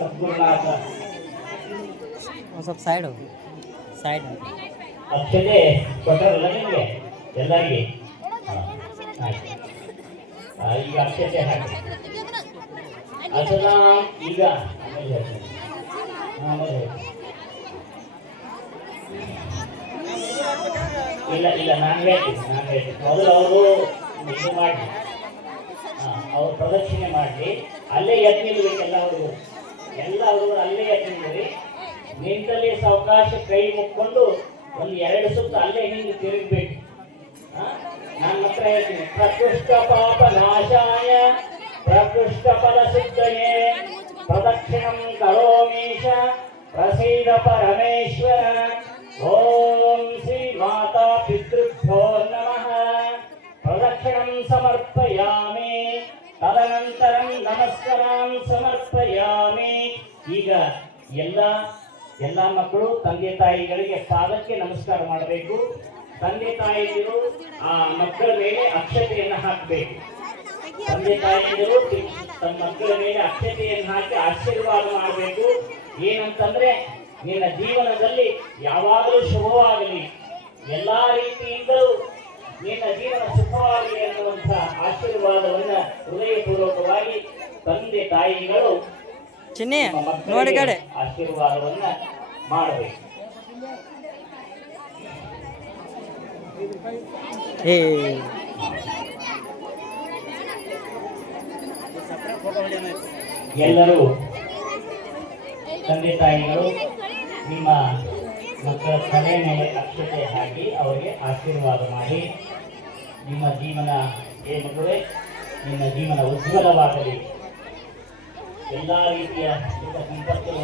ಸದ್ಗುರುನಾಥ ಸ್ವಲ್ಪ side side ಅಕ್ಷತೆ ಕೊಟ್ಟರಲ್ಲ ನಿಮಗೆ ಎಲ್ಲರಿಗೆ. ಈಗ ಅಕ್ಷತೆ ಹಾಕಿ ಅದನ್ನ ಈಗ ಇಲ್ಲ ಇಲ್ಲ ನಾನು ಹೇಳ್ತೀನಿ ಮೊದಲು ಅವರು ಇದು ಮಾಡಿ ಅವ್ರು ಪ್ರದಕ್ಷಿಣೆ ಮಾಡಲಿ, ಅಲ್ಲೇ ಎದ್ದು ನಿಲ್ಬೇಕು. ಎಲ್ಲ ಹುಡುಗರು ಅಲ್ಲೇ ಎದ್ದು ನಿಲ್ರಿ. ನಿಂತಲ್ಲಿ ಸಾವಕಾಶ ಕೈ ಮುಕ್ಕೊಂಡು ಒಂದು 2 ಸುತ್ತು ಅಲ್ಲೇ ಹಿಂದೆ ತಿರುಗಬೇಕು. ನಾನು ಮಾತ್ರ ಹೇಳ್ತೀನಿ, ಪ್ರಕೃಷ್ಟ ಪಾಪ ನಾಶಾಯ ಪ್ರಕೃಷ್ಟ ಫಲ ಸಿದ್ಧಯೇ ಪ್ರದಕ್ಷಿಣಂ ಕರೋಮೀಶ ಪ್ರಸೀದ ಪರಮೇಶ್ವರ. ಓಂ ಶ್ರೀ ಮಾತಾ ಪಿತೃಭ್ಯೋ ನಮಃ. ಪ್ರದಕ್ಷಿಣಂ ಸಮರ್ಪಯಾಮಿ, ತದನಂತರಂ ನಮಸ್ಕಾರಂ ಸಮರ್ಪಯಾಮಿ. ಈಗ ಎಲ್ಲ ಮಕ್ಕಳು ತಂದೆ ತಾಯಿಗಳಿಗೆ ಪಾದಕ್ಕೆ ನಮಸ್ಕಾರ ಮಾಡಬೇಕು. ತಂದೆ ತಾಯಿಯರು ಆ ಮಕ್ಕಳ ಮೇಲೆ ಅಕ್ಷತೆಯನ್ನು ಹಾಕಬೇಕು. ತಂದೆ ತಾಯಿಯರು ತಮ್ಮ ಮಕ್ಕಳ ಮೇಲೆ ಅಕ್ಷತೆಯನ್ನು ಹಾಕಿ ಆಶೀರ್ವಾದ ಮಾಡಬೇಕು. ಏನಂತಂದ್ರೆ, ನಿನ್ನ ಜೀವನದಲ್ಲಿ ಯಾವಾಗಲೂ ಶುಭವಾಗಲಿ, ಎಲ್ಲಾ ರೀತಿಯಿಂದಲೂ ನಿನ್ನ ಜೀವನ ಸುಖವಾಗಲಿ ಅನ್ನುವಂಥ ಆಶೀರ್ವಾದವನ್ನ ಹೃದಯಪೂರ್ವಕವಾಗಿ ತಂದೆ ತಾಯಿಗಳು ನೋಡಿ ಕಡೆ ಆಶೀರ್ವಾದವನ್ನ ಮಾಡಬೇಕು. ಎಲ್ಲರೂ ತಂದೆ ತಾಯಿಗಳು ನಿಮ್ಮ ಮಕ್ಕಳ ತಲೆ ಮೇಲೆ ಅಕ್ಷತೆ ಹಾಕಿ ಅವರಿಗೆ ಆಶೀರ್ವಾದ ಮಾಡಿ. ನಿಮ್ಮ ಜೀವನ ಮಗುವೆ, ನಿಮ್ಮ ಜೀವನ ಉಜ್ವಲವಾಗಲಿ. ಎಲ್ಲ ರೀತಿಯ ಸುಖ ಸಂಪತ್ತು